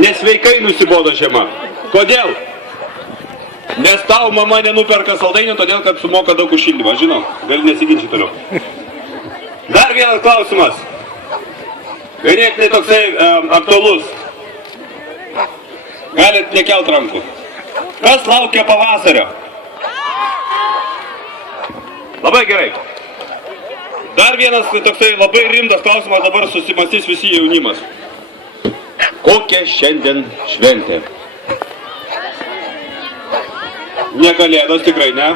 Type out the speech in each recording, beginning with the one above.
Nesveikai nusibodo žiema. Kodėl? Nes tau mama nenuperka saldainių, todėl kad sumoka daug už šildymą. Žinau, gali nesiginčyti toliau. Dar vienas klausimas. Ganėtinai toksai aktualus. Galit nekelt rankų. Kas laukia pavasario? Labai gerai. Dar vienas toksai labai rimtas klausimas, dabar susimastys visi jaunimas. Kokia šiandien šventė? Ne kalėdos, tikrai ne.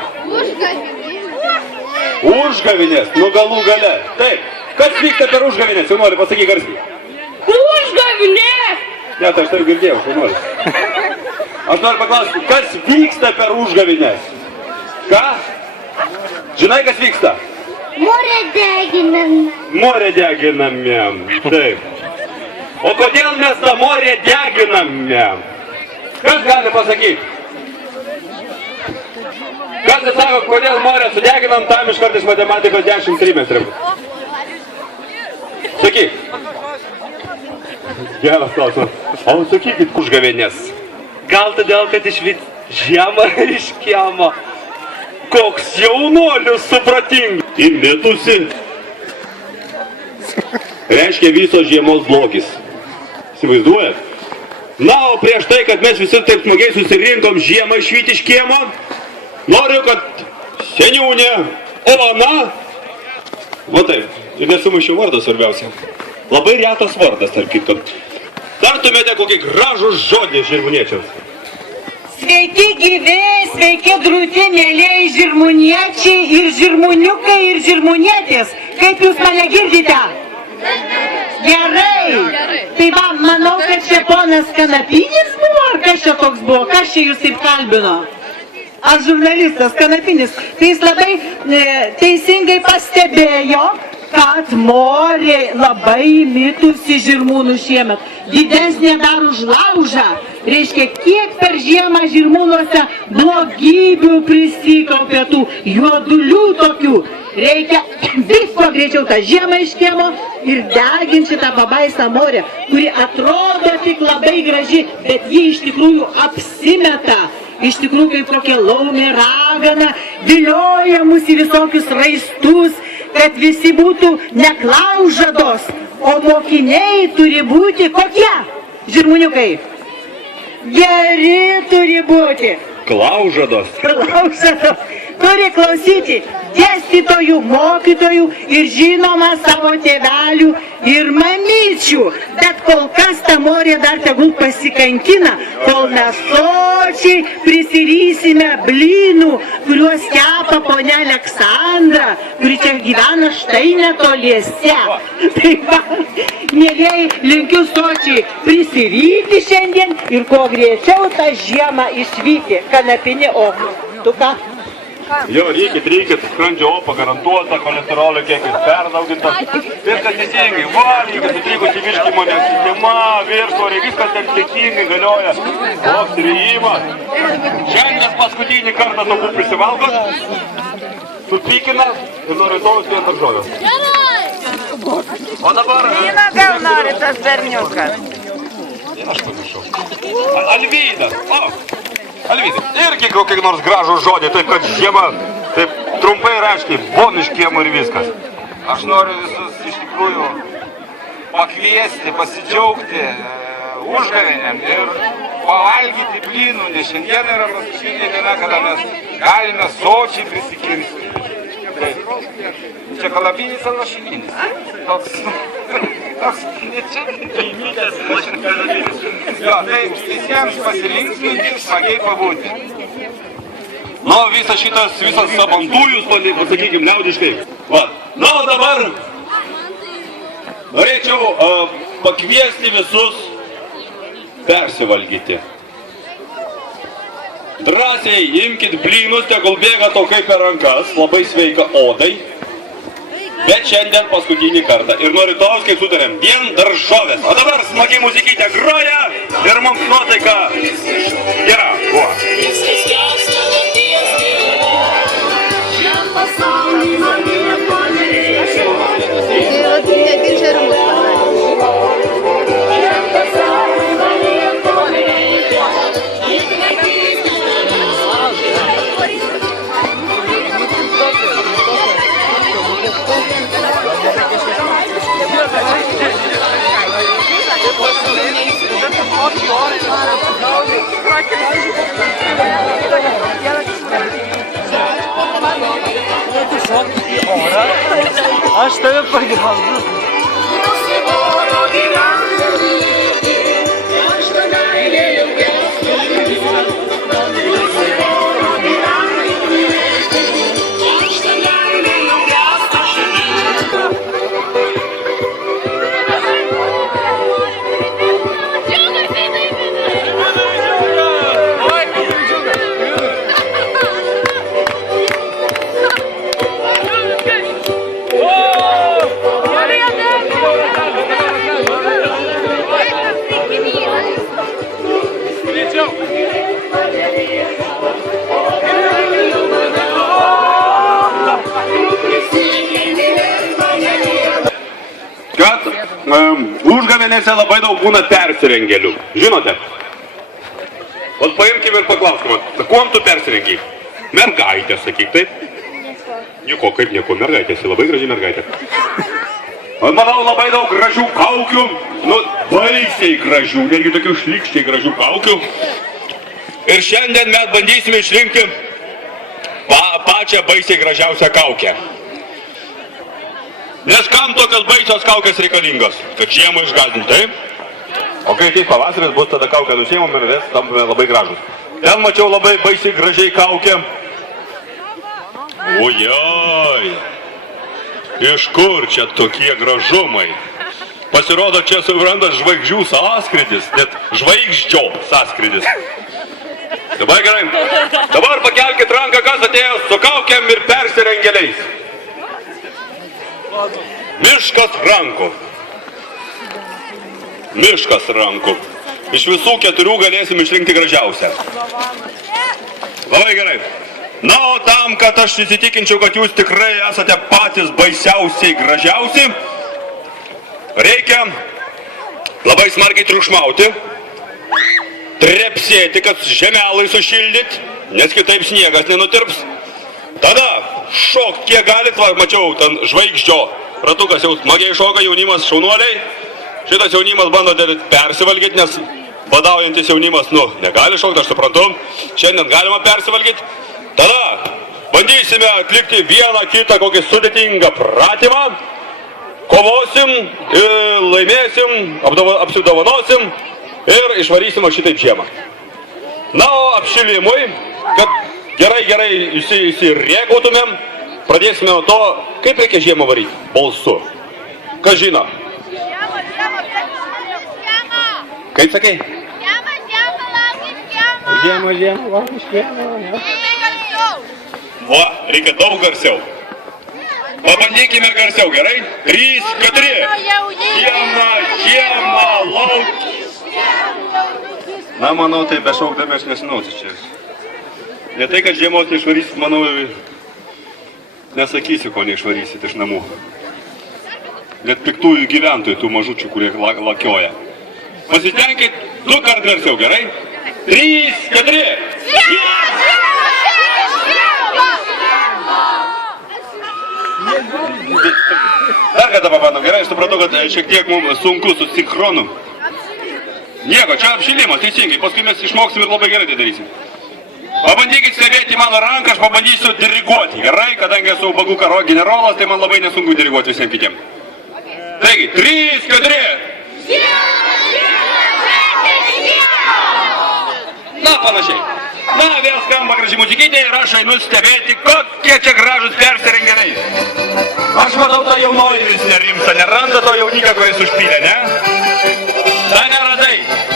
Užgavėnės, nu galų gale. Taip, kas vyksta per užgavėnės, jaunuoli, pasakyk garsiai. Užgavėnės! Ne, tai aš taip girdėjau, jaunuoli. Aš noriu paklausti, kas vyksta per užgavėnės? Ką? Žinai, kas vyksta? Morę deginam. Morę deginamėm, taip. O kodėl mes tą morę deginamėm? Kas gali pasakyti? Kas atsako, kodėl morę sudeginam, tam iš kartais matematikos 10 trimestrim? Sakyk. Geras klausimas. O sakykit, užgavėnės. Gal todėl, kad išvyt žiemą iš kiemo. Koks jaunuolis supratingas. Įmitusi. Reiškia visos žiemos blogis. Įsivaizduojat? Na, o prieš tai, kad mes visi taip smagiai susirinkom žiemą išvyti iš kiemo, noriu, kad seniūnė Ona, o taip, ir nesumušiau vardą svarbiausia. Labai retas vardas, tarp kitko. Tartumėte kokį gražų žodį žirmuniečiams. Sveiki gyvi, sveiki drūti, mėlėjai žirmuniečiai ir žirmuniukai ir žirmunietės. Kaip jūs mane girdite? Gerai. Tai va, manau, kad čia ponas Kanapinis buvo, ar kas čia toks buvo? Kas čia jūs taip kalbino? Aš žurnalistas Kanapinis. Tai jis labai teisingai pastebėjo, kad morė labai mitusi žirmūnų šiemet. Didesnė dar už laužą. Reiškia, kiek per žiemą žirmūnuose blogybių prisikaupė tų juodulių tokių. Reikia visko greičiau tą žiemą iš kiemo ir deginti šitą pabaisą morę, kuri atrodo tik labai graži, bet ji iš tikrųjų apsimeta. Iš tikrųjų, kaip kokia laumė ragana, vilioja mus į visokius raistus, kad visi būtų neklaužados, o mokiniai turi būti kokie, žirmuniukai? Geri turi būti. Klaužados. Klaužados. Turi klausyti dėstytojų, mokytojų ir žinoma savo tėvelių ir mamyčių. Bet kol kas ta morė dar tegul pasikankina, kol mes sočiai prisirysime blynų, kuriuos kepa ponia Aleksandra, kuri čia gyvena štai netoliese. Tai va, mėlėjai, linkiu sočiai prisiryti šiandien ir kuo greičiau tą žiemą išvyti. Kanapinė, o tu ką? Jo, rykit, skrandžio opa garantuota, cholesterolio kiekis perdaugintas. Viskas teisingai, valgykit, sutrikusi virškimo sistema, viršsvoriai, viskas ten teisingai galioja. Koks rėjimas. Šiandien paskutinį kartą nuo prisivalgot, supykinat ir nuo rytojaus vien daržovės. O dabar... Vyno gal nori tas berniukas? Aš pamiršau. Alvydas, o! Alvydai, irgi kokį nors gražų žodį, taip kad žiema, taip trumpai ir aiškiai, bon iš kiemo ir viskas. Aš noriu visus iš tikrųjų pakviesti, pasidžiaugti užgavėnėm ir pavalgyti blynų, nes šiandien yra paskutinė diena, kada mes galime sočiai prisikirsti. Čia kalabinis ar lašininis? Toks Jo, tai visiems pasilinksminti, smagiai pabūti. Nu, visas sabantujus, pasakykim, liaudiškai. Va. Na, o dabar norėčiau pakviesti visus persivalgyti. Drąsiai imkit blynus, tegul bėga taukai per rankas, labai sveika odai. Bet šiandien paskutinį kartą. Ir nuo rytojus, kai sutarėm, vien daržovės. O dabar smagiai muzikytė groja ir mums nuotaika gera. O. Aš tave pagaunu. Užgavėnėse labai daug būna persirengėlių. Žinote? O paimkime ir paklauskime, kuom tu persirengiai? Mergaitė, sakyk, taip? Nieko, kaip nieko, mergaitė, esi labai graži mergaitė. Manau, labai daug gražių kaukių, nu, baisiai gražių, netgi tokių šlykščiai gražių kaukių. Ir šiandien mes bandysime išrinkti pačią baisiai gražiausią kaukę. Nes kam tokios baisios kaukės reikalingos? Kad žiemą išgąsdinti, taip? O kai ateis pavasaris, bus tada kaukę nusiėmom ir vis tampame labai gražus. Ten mačiau labai baisiai gražiai kaukę. Ojoj! Iš kur čia tokie gražumai? Pasirodo, čia suprantat žvaigždžių sąskrydis, net žvaigždžio sąskrydis. Dabar gerai. Dabar pakelkit ranką, kas atėjo su kaukėm ir persirengėliais. Miškas rankų. Miškas rankų. Iš visų 4 galėsim išrinkti gražiausią. Labai gerai. Na, o tam, kad aš įsitikinčiau, kad jūs tikrai esate patys baisiausiai gražiausi, reikia labai smarkiai triukšmauti, trepsėti, kad žemelai sušildyt, nes kitaip sniegas nenutirps. Tada šok, kiek galit, va, mačiau, ten žvaigždžio ratukas jau smagiai šoka, jaunimas šaunuoliai. Šitas jaunimas bando persivalgyti, nes badaujantis jaunimas, nu, negali šokti, aš suprantu. Šiandien galima persivalgyti. Tada bandysime atlikti vieną kitą kokį sudėtingą pratimą. Kovosim, laimėsim, apsidovanosim ir išvarysim šitaip žiemą. Na, o apšilimui, kad gerai įsirėkautumėm, pradėsime nuo to, kaip reikia žiemą varyti. Balsu. Kas žino? Kaip sakai? Žiemą, laukiu žiemą. O, reikia daug garsiau. Pabandykime garsiau, gerai? 3, 4. Žiemą, lauk. Na, manau, tai be šaukdami aš nesinausiu čia. Ne tai, kad žiemos neišvarysit, manau, nesakysiu, ko neišvarysit iš namų. Net piktųjų gyventojų, tų mažučių, kurie lakioja. Pasitenkit 2 kart garsiau, gerai? 3, 4. Dar kartą pabandom, gerai, aš supratau, kad šiek tiek mums sunku su sinchronu. Nieko, čia apšilimas, teisingai, paskui mes išmoksim ir labai gerai tai darysim. Pabandykit stebėti mano ranką, aš pabandysiu diriguoti, gerai, kadangi esu ubagų karo generolas, tai man labai nesunku diriguoti visiems kitiems. Taigi, 3, 4. Na, panašiai. Na, vėl skamba graži muzikytė ir aš einu stebėti, kokie čia gražus persirengėliai. Aš matau, ta jaunoji vis nerimsta, neranda to jaunikio, kuris užpylė, ne? Ta neradai.